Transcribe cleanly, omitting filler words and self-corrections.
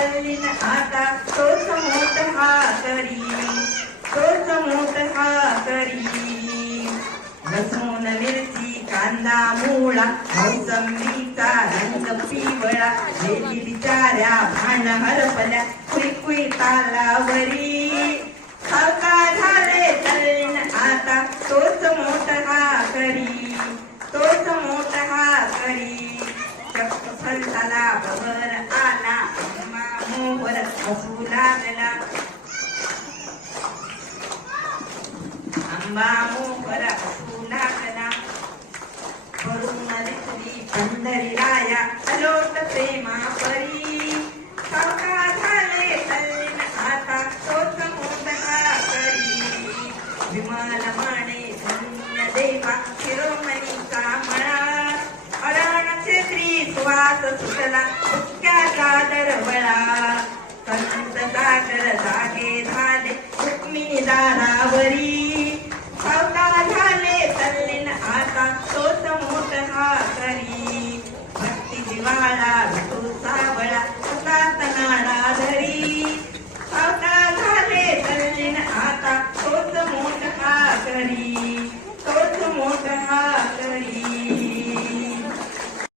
तल्लीन आता तोच मोठा करी, तोच मोठा करी. लसूण मिरची कांदा मुळा मोसंबीचा रंग पिवळा, गेली बिचाऱ्या भान हरपल्या कुई तालावरी. सावका झाले तल्लीन आता तोच मोठा करी, तोच मोठा करी. चक्क फलताला बगर आला आंबा मोहर असू लागला, आंबा मोहर असू लागला. करून दिसली पंढरी राया अलोट प्रेमा परी. सावका झाले तल्लीन आता तोच मोठा करी. विमल माने धन्य देवा शिरोमणीचा मळा, अरण क्षेत्री सुवास सुटला मुक्याचा दरवळा. संत सागर जागे झाले रुक्मिणी दारावरी.